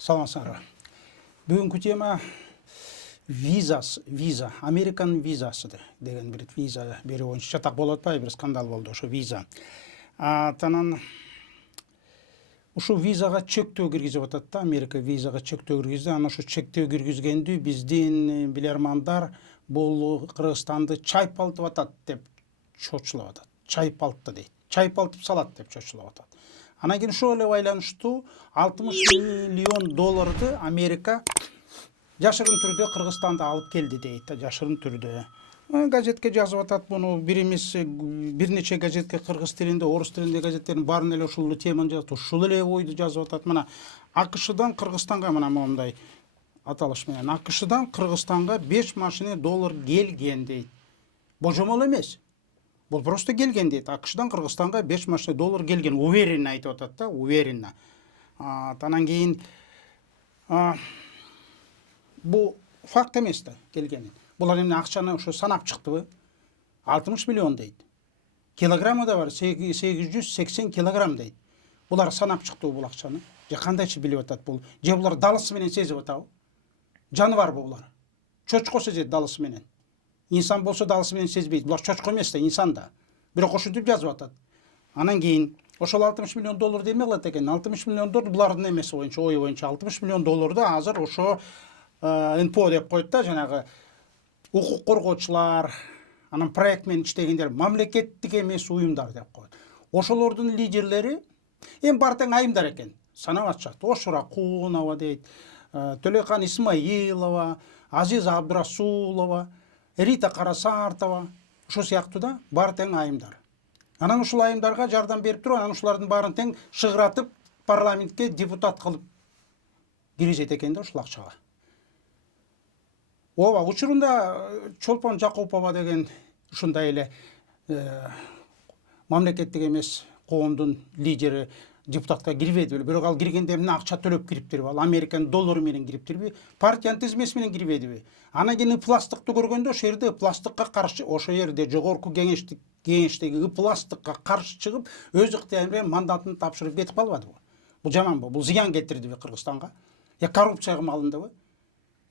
Саламатсыздар. Бүгүнкү тема виза, Американ визасы деген бир виза берүү боюнча чатак болуп атпайбы, бир скандал болду ошо виза. Танан ушу визага чектөө киргизип атат да, Америка визага чектөө киргизди. Анан ошо чектөө киргизгенди биздин билермандар бул Кыргызстанды чайпалтып атат деп чочулап атат. Чайпалтты дейт. Чайпалтып салат деп чочулап атат. Анан кийин ошол эле байланыштуу 60 миллион долларды Америка жашырын түрдө Кыргызстанды алып келди дейт, жашырын түрдө. Газетке жазып атат буну, бир нече газетке кыргыз тилинде, орус тилинде газеттердин баарын эле ушул теманы жазып, ушул эле ойду жазып атат. Мына АКШдан Кыргызстанга мына моундай аталыш менен АКШдан Кыргызстанга 5 машина доллар келген дейт. Божомол эмес. Бул просто келген дейт. АКШдан Кыргызстанга 5 машина доллар келген. Уверенно айтып атат да, уверенно. Анан кийин бул факт эмес да келгени. Булар эмне акчаны ошо санап чыктыбы? 60 миллион дейт. Килограммы да бар, 880 килограмм дейт. Булар санап чыктыбы бул акчаны? Же кандайчы билип атат бул? Же булар далысы менен сезип атабы? Жаныбарбы булар? Чочко сезет далысы менен. İnsan bolsa dalысы менен сезбейт. Булар чочко эмес да, инсан да. Бирок ошентип жазып атат. Анан кийин ошол 60 миллион доллар деме кылат экен. 60 миллион доллар булардын эмеси боюнча, ою боюнча 60 миллион долларды азыр ошо НПО деп коет да, жанагы укук коргоочулар, анан проект менен иштегендер, мамлекеттик эмес уюмдар деп коет. Ошолордун лидерлери баары тең айымдар экен. Санап атышат. Ошура Ракунова дейт, Төлөкан Исмаилова, Азиз Абдрасулова, Рита Карасартова, ошо сыяктуу да баары тең айымдар. Анан ушул айымдарга жардам берип туруп, анан ушулардын баарын тең шыгыратып парламентке депутат кылып киргизет экен да ушул акчага. Ооба, учурунда Чолпон Жакупова деген ушундай эле мамлекеттик эмес коомдун лидери депутатка кирбедиби, бирок ал киргенде эмне акча төлөп кириптирби, ал Американын доллары менен кириптирби, партиянын тизмеси менен кирбедиби. Анан кийин ыпластыкты көргөндө ошол жерде ыпластыкка каршы, ошол жерде жогорку кеңештеги ыпластыкка каршы чыгып, өз ыктыяры менен мандатын тапшырып кетип калбадыбы? Бул жаманбы? Бул зыян кетирдиби Кыргызстанга? Я коррупцияга малындыбы?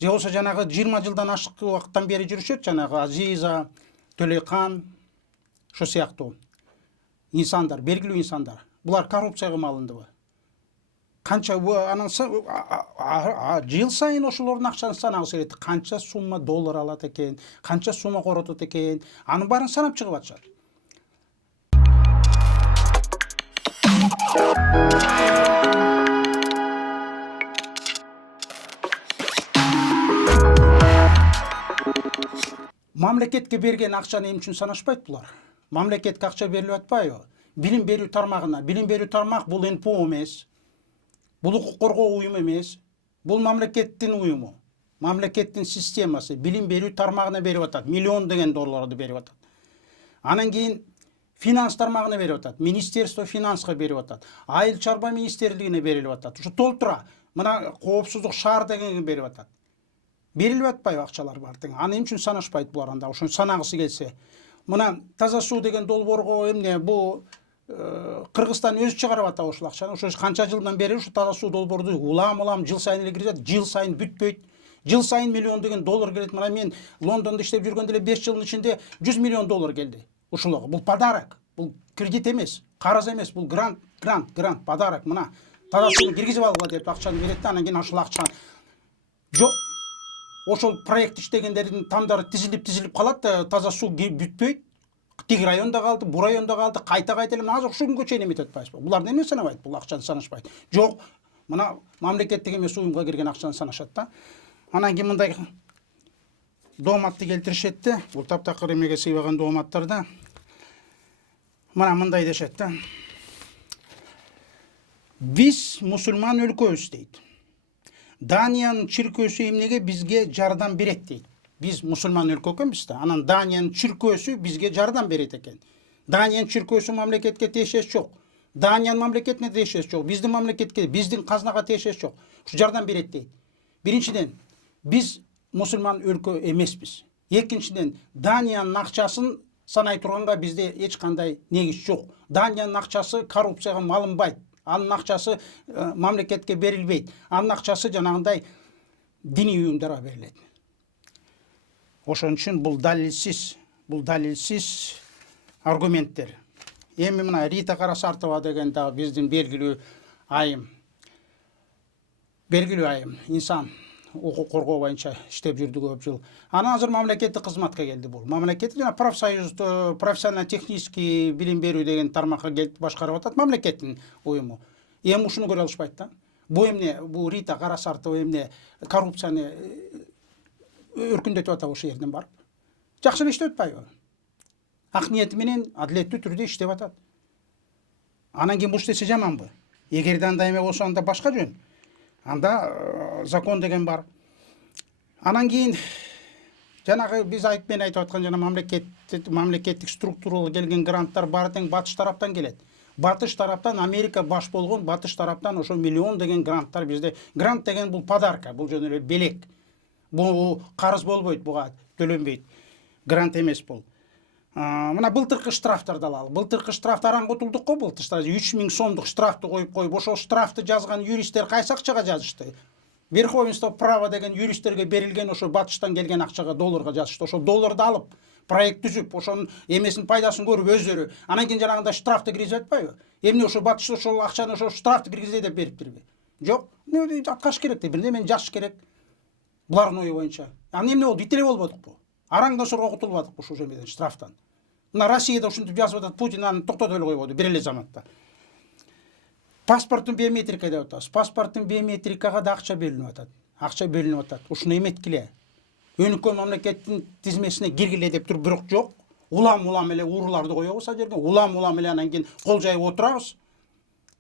Же болсо жанагы 20 жылдан ашык убакыттан бери жүрүшөт, жанагы Азиза, Төлөкан, ошо сыяктуу инсандар, белгилүү инсандар. Булар коррупцияга малындыбы? Канча анан жыл сайын ошолордун акчасын санагысы келет. Канча сумма доллар алат экен, канча сумма коротот экен, анын баарын санап чыгып атышат. Мамлекетке берген акчаны эмне үчүн санашпайт булар? Мамлекетке акча берилип атпайбы? Билим берүү тармагына, билим берүү тармак бул НПО эмес. Бул укук коргоо уюму эмес. Бул мамлекеттин уюму. Мамлекеттин системасы билим берүү тармагына берип атат. Миллион деген долларды берип атат. Анан кийин финанс тармагына берип атат. Министерство финанска берип атат. Айыл чарба министрлигине берилип атат. Ушу толтура. Мына коопсуздук шаар дегенге берип атат. Берилип атпайбы акчалар бар тең. Аны эмне үчүн санашпайт булар анда? Ошону санагысы келсе. Мына таза суу деген долбоорго эмне бул Кыргызстан өзү чыгарып атат ошол акчаны. Ошо канча жылдан бери ушу таза суу долбоорду улам жыл сайын эле кирет, жыл сайын бүтпөйт. Жыл сайын миллион деген доллар келет. Мына мен Лондондо иштеп жүргөндө эле 5 жылдын ичинде 100 миллион доллар келди. Ушулга бул подарок, бул кредит эмес, карыз эмес, бул грант, подарок. Мына таза сууну киргизип алгыла деп акчаны берет да, анан кийин ошол акчаны жок. Ошол проект иштегендердин тамдары тизилип калат да, таза суу бүтпөйт. Тиги районда калды, бу районда калды, кайта эле азыр ушул күнгө чейин эметип атпайбызбы? Булар эмне санабайт? Бул акчаны санашпайт. Жок, мына мамлекеттик эмес уюмга кирген акчаны санашат да. Анан кийин мындай дооматты келтиришет да. Бул таптакыр эмеге сыйбаган дооматтарда мына мындай дешет да. Биз мусулман өлкөбүз дейт. Даниянын чиркөөсү эмнеге бизге жардам берет дейт. Биз мусулман өлкө экенбиз да. Анан Даниянын чиркөөсү бизге жардам берет экен. Даниянын чиркөөсү мамлекетке тиешеси жок. Даниянын мамлекетине тиешеси жок. Биздин мамлекетке, биздин казнага тиешеси жок. Ушу жардам берет дейт. Биринчиден, биз мусулман өлкө эмеспиз. Экинчиден, Даниянын акчасын санай турганга бизде эч кандай негиз жок. Даниянын акчасы коррупцияга малынбайт. Анын акчасы мамлекетке берилбейт. Анын акчасы жанагындай диний уюмдарга берилет. Ошон үчүн бул далилсиз аргументтер. Эми мына Рита Карасартова деген да биздин белгилүү айым. Инсан укук коргоо боюнча иштеп жүрдү көп жыл. Анан азыр мамлекеттик кызматка келди бул. Мамлекеттик жана профсоюз, профессионал технический билим берүү деген тармакка келип башкарып атат мамлекеттин уюму. Эми ушуну көрө алышпайт да. Бул Рита Карасартова эмне коррупцияны өркүндөтүп атат ошол жерден барып. Жакшы эле иштеп атпайбы? Ак ниети менен адилеттүү түрдө иштеп атат. Анан кийин бул иштесе жаманбы? Эгерде андай эме болсо анда башка жөн. Анда закон деген бар. Анан кийин жанагы биз айтып аткан жана мамлекеттик структуралуу келген гранттар баары тең батыш тараптан келет. Батыш тараптан Америка баш болгон, батыш тараптан ошо миллион деген гранттар bizde. Грант деген бул подарка, бул жөн эле белек. Бул карыз болбойт, буга төлөнбөйт. Грант эмес бул. Мына былтыркы штрафтарды алалы. Былтыркы штрафты араңгытылдык го, былтыр 3000 сомдук штрафты коюп, ошол штрафты жазган юристтер кайсы акчага жазышты? Верховенство права деген юристтерге берилген ошо батыштан келген акчага, долларга жазышты. Ошол долларды алып, проект түзүп, ошонун эмесин пайдасын көрүп өздөрү, анан кийин жанагындай штрафты киргизип атпайбы? Эмне ошо батыш ошол акчаны ошо штрафты киргизет деп бериптирби? Жок, эмне аткарыш керек деп, бирдемени жазыш керек. Булардын ою боюнча. Анан эмне болду? Ителе болбодукпу? Араңдан sonra окутулбадыкпы ошол жерден штрафтан. Мына Россияда ушинтип жазып атат, Путин аны токтотуп эле койбоду бир эле заматта. Паспорттун биометрика деп атабыз. Паспорттун биометрикага да акча берилип атат. Акча берилип атат. Ушуну эметкиле. Өнүккөн мамлекеттин тизмесине киргиле деп туруп бирок жок. Улам эле урууларды коебуз ал жерге. Улам эле анан кийин кол жайып отурабыз.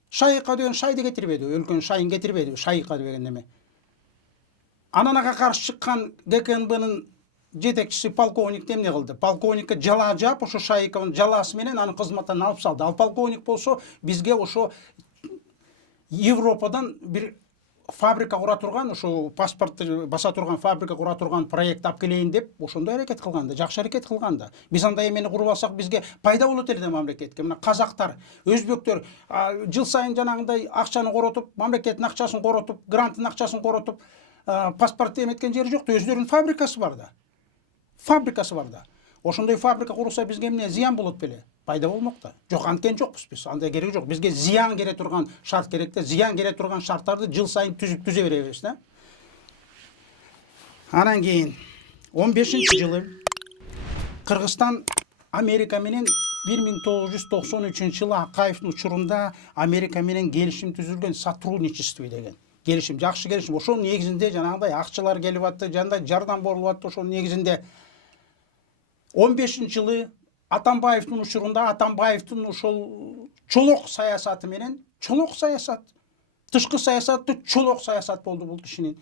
Шайыкка деген шайды кетирбеди, өлкөнүн шайын кетирбеди, шайыкка деген неме. Анан ага каршы чыккан ГКНБнын жетекчиси полковник эмне кылды? Полковникке жала жаап, ошо Шайыковдун жаласы менен аны кызматтан алып салды. Ал полковник болсо бизге ошо Европадан бир фабрика кура турган, ошо паспортты баса турган фабрика кура турган проект алып келейин деп, ошондой аракет кылган да, жакшы аракет кылган да. Биз андай эмени куруп алсак бизге пайда болот эле да мамлекетке. Мына казактар, өзбөктөр жыл сайын жанагындай акчаны коротуп, мамлекеттин акчасын коротуп, гранттын акчасын коротуп, паспорт эметкен жери жок да, өздөрүнүн фабрикасы бар да. Ошондой фабрика курулса бизге эмне зыян болот беле? Пайда болмок да. Жок, анткен жокпуз биз. Андай керек жок. Бизге зыян келе турган шарт керек да. Зыян келе турган шарттарды жыл сайын түзө беребиз да. Анан кийин 15-жылы Кыргызстан Америка менен 1993-жылы Акаевдин учурунда Америка менен келишим түзүлгөн, сотрудничество деген. Келишим, жакшы келишим. Ошонун негизинде жанагындай акчалар келип атты, жандай жардам болуп атты, ошонун негизинде 15-жылы Атамбаевдин учурунда Атамбаевдин ошол чолок саясаты менен, тышкы саясаты чолок саясат болду бул кишинин.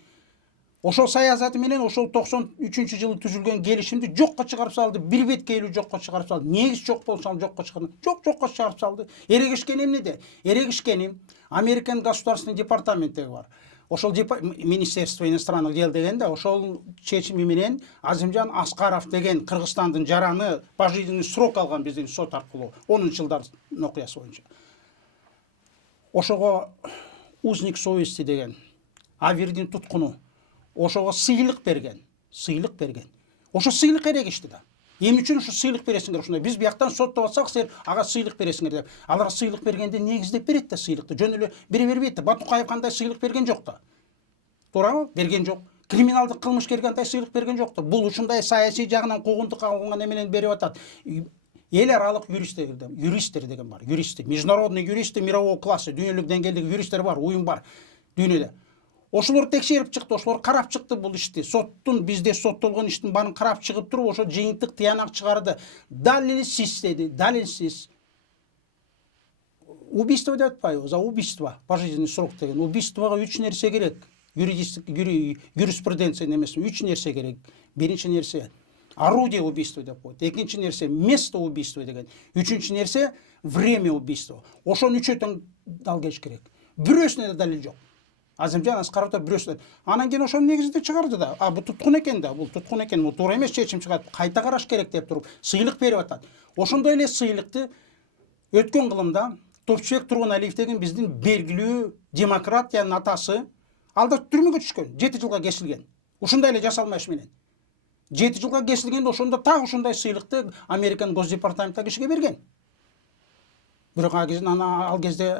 Ошол саясаты менен ошол 93-жылы түзүлгөн келишимди жокко чыгарып салды, бир беткейлүү жокко чыгарып салды. Негиз жок болсо жокко чыгарып, жокко чыгарып салды. Эрегишкен эмнеде? Эрегишкени Американ государственный департаменти бар. Ошол Министерство иностранных дел дегенде ошол чечими менен Азимжан Аскаров деген Кыргызстандын жараны пожизненный срок алган биздин сот аркылуу 10-жылдардын окуясы боюнча. Ошого узник совести деген Авирдин туткуну ошого сыйлык берген. Ошо сыйлык эрегишти да. Эмне үчүн ушу сыйлык бересиңер ушундай? Биз бияктан соттоп атсак, силер ага сыйлык бересиңер деп. Алар сыйлык бергенде негиздеп берет да сыйлыкты. Жөн эле бере бербейт да. Батукаев кандай сыйлык берген жок да. Туурабы? Берген жок. Криминалдык кылмышкерге кандай сыйлык берген жок да. Бул ушундай саясий жагынан куугунтук алган эменен берип атат. Эл аралык юристтер деген бар. Юристи, международный юристи мирового класса, дүйнөлүк деңгээлдеги юристтер бар, уюм бар дүйнөдө. Ошолор текшерип чыкты, ошолор карап чыкты бул ишти. Соттун бизде соттолгон иштин баарын карап чыгып туруп, ошо жыйынтык тыянак чыгарды. Далилсиз деди, далилсиз. Убийство деп атпайбы? За убийство, пожизненный срок деген. Убийствого 3 нерсе керек. Юриспруденция немесе 3 нерсе керек. Биринчи нерсе орудие убийства деп коет. Экинчи нерсе место убийства деген. Үчүнчү нерсе время убийства. Ошону үчөө тең далгеш керек. Бирөөсүнө да далил жок. Азимжан Аскаров да бирөөсү. Анан кийин ошонун негизинде чыгарды да. Бул туткун экен да, бул туткун экен, бул туура эмес чечим чыгат. Кайта караш керек деп туруп сыйлык берип атат. Ошондой эле сыйлыкты өткөн кылымда Топчубек Тургуналиев деген биздин белгилүү демократиянын атасы алда түрмөгө түшкөн, 7 жылга кесилген. Ушундай эле жасалмаш менен. 7 жылга кесилгенде ошондо так ушундай сыйлыкты Американын Госдепартаментте кишиге берген. Бирок ал кезде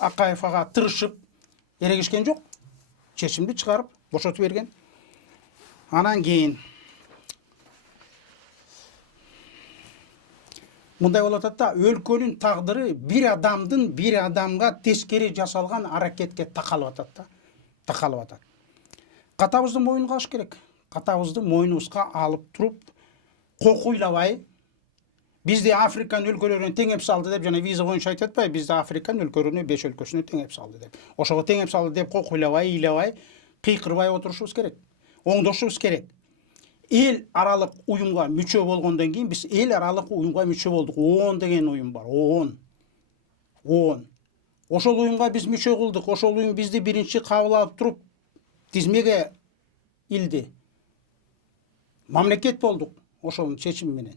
Акаев ага тырышып эрегишкен жок. Чечимди чыгарып бошотуп берген. Анан кийин мындай болуп атат да, өлкөнүн тагдыры бир адамга тескери жасалган аракетке такалып атат да. Такалып атат. Катабызды мойнуга алыш керек. Катабызды мойнубузга алып туруп, кокуйлабай, бизди Африкан өлкөлөрүнө теңеп салды деп, жана виза боюнча айтып атпайбы, бизди Африкан өлкөлөрүнө 5 өлкөсүнө теңеп салды деп. Ошого теңеп салды деп кокуйлабай, ыйлабай, кыйкырбай отурушубуз керек. Оңдошубуз керек. Эл аралык уюмга мүчө болгондон кийин биз эл аралык уюмга мүчө болдук. ООН деген уюм бар. ООН. Ошол уюмга биз мүчө кылдык. Ошол уюм бизди биринчи кабыл алып туруп тизмеге илди. Мамлекет болдук ошонун чечими менен.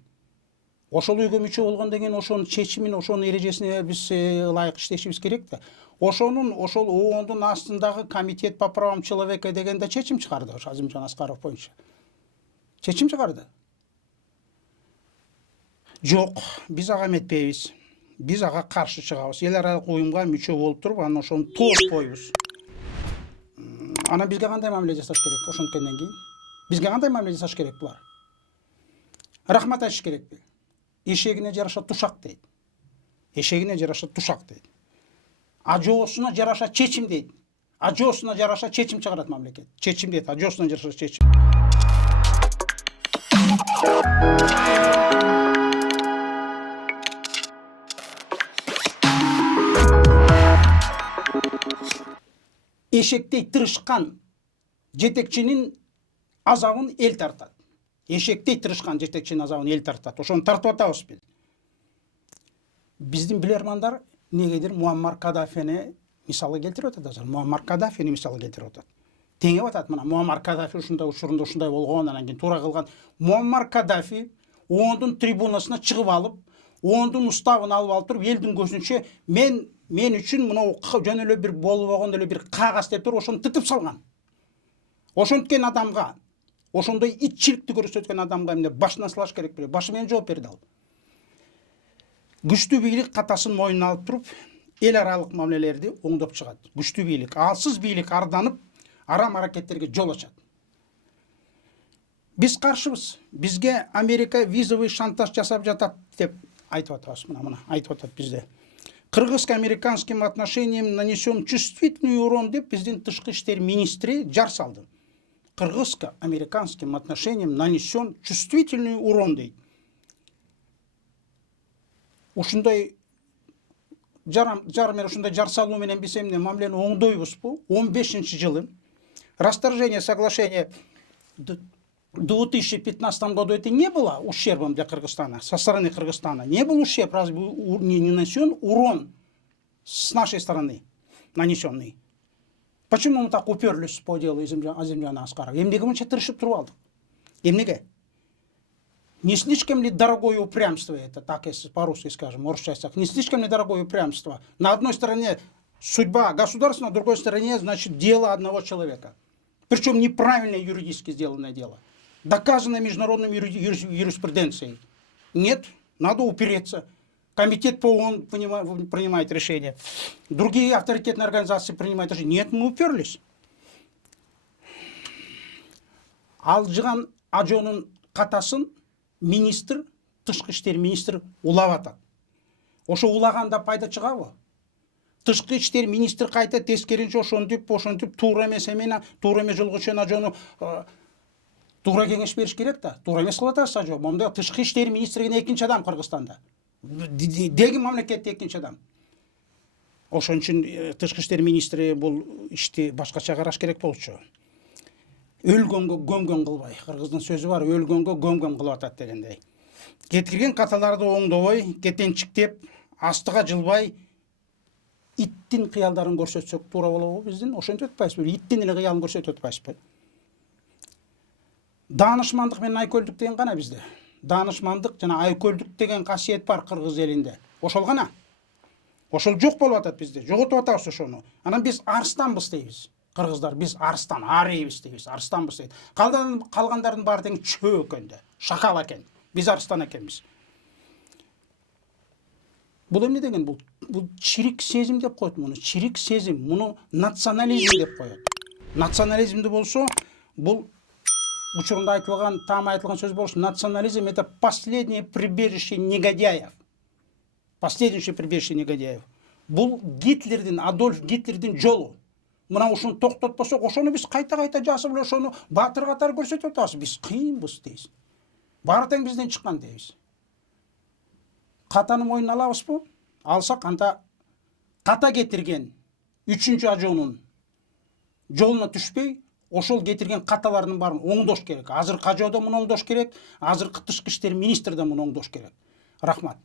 Ошол уюмга мүчө болгондон кийин ошонун чечимин, ошонун эрежесине биз ылайык иштешибиз керек да. Ошол ООНдун астындагы комитет по правам человека деген да чечим чыгарды Азимжан Аскаров боюнча. Чечим чыгарды. Жок, биз ага эметпейбиз. Биз ага каршы чыгабыз. Эл аралык уюмга мүчө болуп туруп, анан ошону тооспойбуз. Анан бизге кандай мамиле жасаш керек ошонткенден кийин? Бизге кандай мамиле жасаш керек булар? Рахмат айтыш керекпи? Эшегине жараша тушак дейт. Эшегине жараша тушак дейт. Ажоосуна жараша чечим дейт. Ажоосуна жараша чечим чыгарат мамлекет. Чечим дейт, ажоосуна жараша чечим. Эшектей тырышкан жетекчинин азабын эл тартат. Эшектей тырышкан жетекчинин азабын эл тартат. Ошону тартып атабыз биз. Биздин билермандар негедир Муаммар Каддафини мисалы келтирип атат азыр. Муаммар Каддафини мисалы келтирип атат. Теңеп атат мына Муаммар Каддафи ушундай учурунда ушундай болгон, анан кийин туура кылган. Муаммар Каддафи ООНдун трибунасына чыгып алып, ООНдун уставын алып туруп, элдин көзүнчө мен үчүн мына жөн эле бир болбогон эле бир кагаз деп туруп ошону тытып салган. Ошенткен адамга, ошондой итчиликти көрсөткөн адамга эмне башына салаш керек беле? Башы менен жооп берди ал. Күчтүү бийлик катасын мойнуна алып туруп, эл аралык мамилелерди оңдоп чыгат. Күчтүү бийлик, алсыз бийлик арданып, арам аракеттерге жол ачат. Биз каршыбыз. Бизге Америка визовый шантаж жасап жатат деп айтып атабыз. Мына айтып атат бизде. Кыргызско-американским отношениям нанесен чувствительный урон деп биздин тышкы иштер министри жар салды. Кыргызско-американским отношениям нанесен чувствительный урон дейт. Ушундай жар менен ушундай жар салуу менен биз эмне мамилени оңдойбузбу? 15-жылы расторжение соглашения в 2015 году это не было ущербом для Кыргызстана, со стороны Кыргызстана. Не был ущерб, разве не нанесен урон с нашей стороны нанесенный? Почему мы так уперлись по делу Азимжана Аскарова? Эмнеге мынча тырышып туруп алдык? Эмнеге? Не слишком ли дорогое упрямство это, так если по-русски скажем, орусча айтсак, не слишком ли дорогое упрямство? На одной стороне судьба государства, на другой стороне, значит, дело одного человека. Причем неправильно юридически сделанное дело. Доказанное международной юриспруденцией. Нет, надо упереться. Комитет по ООН принимает решение. Другие авторитетные организации принимают решение. Нет, мы уперлись. Алжыган ажонун катасын министр, тышкы иштер министр улап атат. Ошо улаганда пайда чыгабы? Тышкы иштер министр кайта тескеринче ошентип туура эмес эмени, туура эмес жолго чейин ажону туура кеңеш бериш керек да. Туура эмес кылып атасыз ажо. Момда тышкы иштер министригин экинчи адам Кыргызстанда. Деги мамлекетте экинчи адам. Ошон үчүн тышкы иштер министри бул ишти башкача караш керек болчу. Өлгөнгө gömгөн кылбай. Кыргыздын сөзү бар, өлгөнгө gömгөн кылып атат дегендей. Кетирген каталарды оңдобой, кетенчиктеп, астыга жылбай, иттин кыялдарын көрсөтсөк туура болобу биздин? Ошентип атпайсызбы? Иттин эле кыялын көрсөтүп атпайсызбы? Даанышмандык менен айкөлдүк деген гана бизде. Даанышмандык жана айкөлдүк деген касиет бар кыргыз элинде. Ошол гана. Ошол жок болуп атат бизде. Жоготуп атабыз ошону. Анан биз арстанбыз дейбиз. Кыргыздар биз арстан, арыйбыз дейбиз. Арстанбыз дейт. Калгандардын баары тең чөө экен да. Шакал экен. Биз арстан экенбиз. Бул эмне деген? Бул чирик сезим деп коет муну. Чирик сезим. Муну национализм деп коет. Национализмди болсо, бул учурунда айтылган, там айтылган сөз болчу. Национализм это последнее прибежище негодяев. Последнее прибежище негодяев. Бул Гитлердин, Адольф Гитлердин жолу. Мына ушуну токтотпосок, ошону биз кайта жасап эле ошону баатыр катары көрсөтүп атабыз. Биз кыйынбыз дейбиз. Баары тең бизден чыккан дейбиз. Катаны мойнуна алабызбы? Алсак анда ката кетирген 3-чү ажоонун жолуна түшпөй, ошол кетирген каталардын баарын оңдош керек. Азыркы ажоо да муну оңдош керек, азыркы тышкы иштер министри да муну оңдош керек. Рахмат.